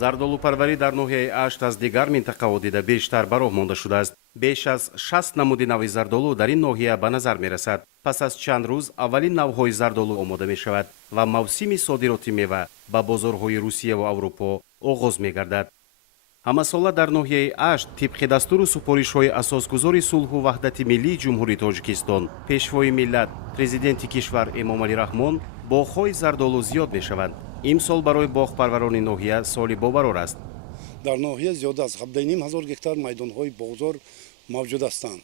зардолупарварӣ дар ноҳияи Ашт аз дигар минтақаҳо дида бештар бароҳ монда шудааст. Беш аз 60 намуди нави зардолу дар ин ноҳия ба назар мерасад. Пас аз чанд рӯз аввалин навъҳои зардолу омода мешавад ва мавсими содироти мева ба бозорҳои Русия ва Аврупо оғоз мегардад. ҳамасола дар ноҳияи Ашт тибқи дастуру супоришҳои асосгузори сулҳу ваҳдати миллии ҷумҳурии Тоҷикистон, пешвои миллат, президенти кишвар Эмомалӣ Раҳмон боғҳои зардолу зиёд мешаванд. имсол барои боғпарварони ноҳия соли боварор аст. дар ноҳия зиёда аз 7,500 гектар майдонҳои боғзор мавҷуд ҳастанд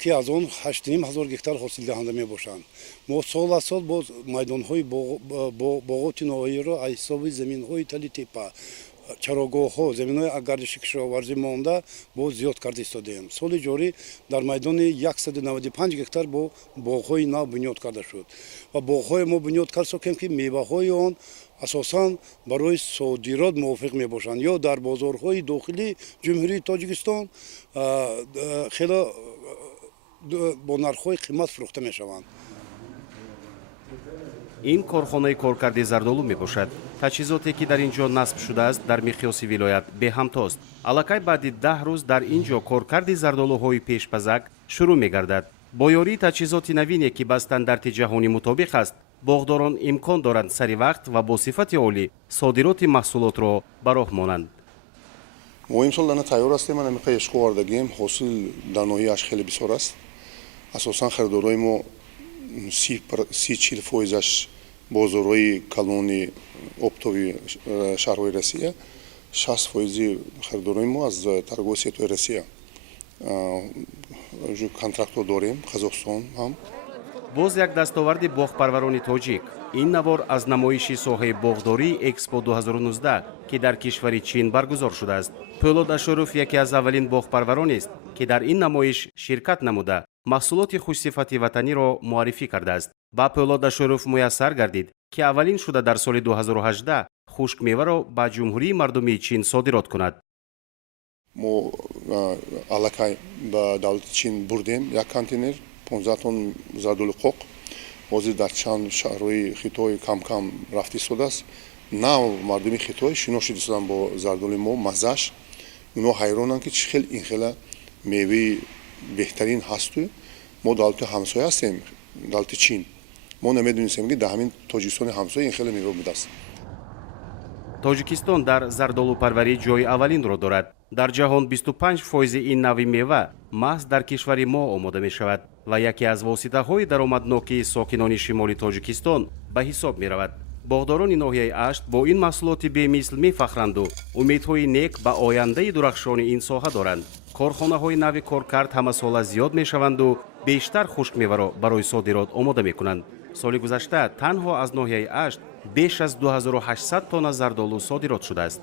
ки аз он 8,500 гектар ҳосилдиҳанда мебошанд. мо сол аз сол боз майдонҳои боғоти ноҳияро аз ҳисоби заминҳои тали теппа, чарогоҳҳо, заминҳои гардиши кишоварзӣ монда боз зиёд карда истодаем. соли ҷорӣ дар майдони 195 гектар бо боғҳои нав бунёд карда шуд ва боғҳои мо бунёд кард сокем ки меваҳои он асосан барои содирот мувофиқ мебошанд ё дар бозорҳои дохилии ҷумҳурии Тоҷикистон хело бо нархҳои қимат фурӯхта мешаванд. ин корхонаи коркарди зардолу мебошад. таҷҳизоте ки дар ин ҷо насб шудааст дар миқёси вилоят беҳамтост. аллакай баъди 10 рӯз дар ин ҷо коркарди зардолуҳои пешпазак шурӯъ мегардад. бо ёрии таҷҳизоти навине ки ба стандарти ҷаҳонӣ мутобиқ аст, боғдорон имкон доранд сари вақт ва бо сифати олӣ содироти маҳсулотро ба роҳ монанд. мо имсол дана тайёр ҳастем, ана миқдари ишқу вардагием, ҳосил дар ноҳияаш хеле бисёр аст. асосан харидорҳои мо 30-40% бозорҳои калони оптови шаҳрҳои Россия, 60% харидорҳои мо аз таргои сетои Россия. контрактҳо дорем, Қазоқстон ҳам. боз як дастоварди боғпарварони тоҷик. ин навор аз намоиши соҳаи боғдории Экспо 2019 ки дар кишвари Чин баргузор шудааст. Пӯлод Ашуров яке аз аввалин боғпарваронист ки дар ин намоиш ширкат намуда маҳсулоти хушсифати ватаниро муаррифӣ кардааст. ба Пӯлод Ашуров муяссар гардид ки аввалин шуда дар соли 2018 хушкмеваро ба ҷумҳурии мардумии Чин содирот кунад. мо аллакай ба давлати Чин бурдем як контейнер 15 тонн зардоли қоқ. ҳозир дар чанд шаҳрҳои Хитой кам-кам рафта истодааст. нав мардуми Хитой шино шуда истоданд бо зардоли мо маззааш. инҳо ҳайронанд ки чӣ хел ин хела меваи беҳтарин ҳасту мо давлати ҳамсоя ҳастем, давлати Чин. мо намедонистем ки дар ҳамин Тоҷикистони ҳамсоя ин хела мева будааст. тоҷикистон дар зардолупарварӣ ҷои аввалинро дорад. дар ҷаҳон 25% ин нави мева маҳз дар кишвари мо омода мешавад ва яке аз воситаҳои даромаднокии сокинони шимоли Тоҷикистон ба ҳисоб меравад. боғдорони ноҳияи Ашт бо ин маҳсулоти бемисл мефахранду умедҳои нек ба ояндаи дурахшони ин соҳа доранд. корхонаҳои нави коркард ҳамасола зиёд мешаванду бештар хушкмеваро барои содирот омода мекунанд. соли гузашта танҳо аз ноҳияи Ашт беш аз 2800 тонна зардолу содирот шудааст.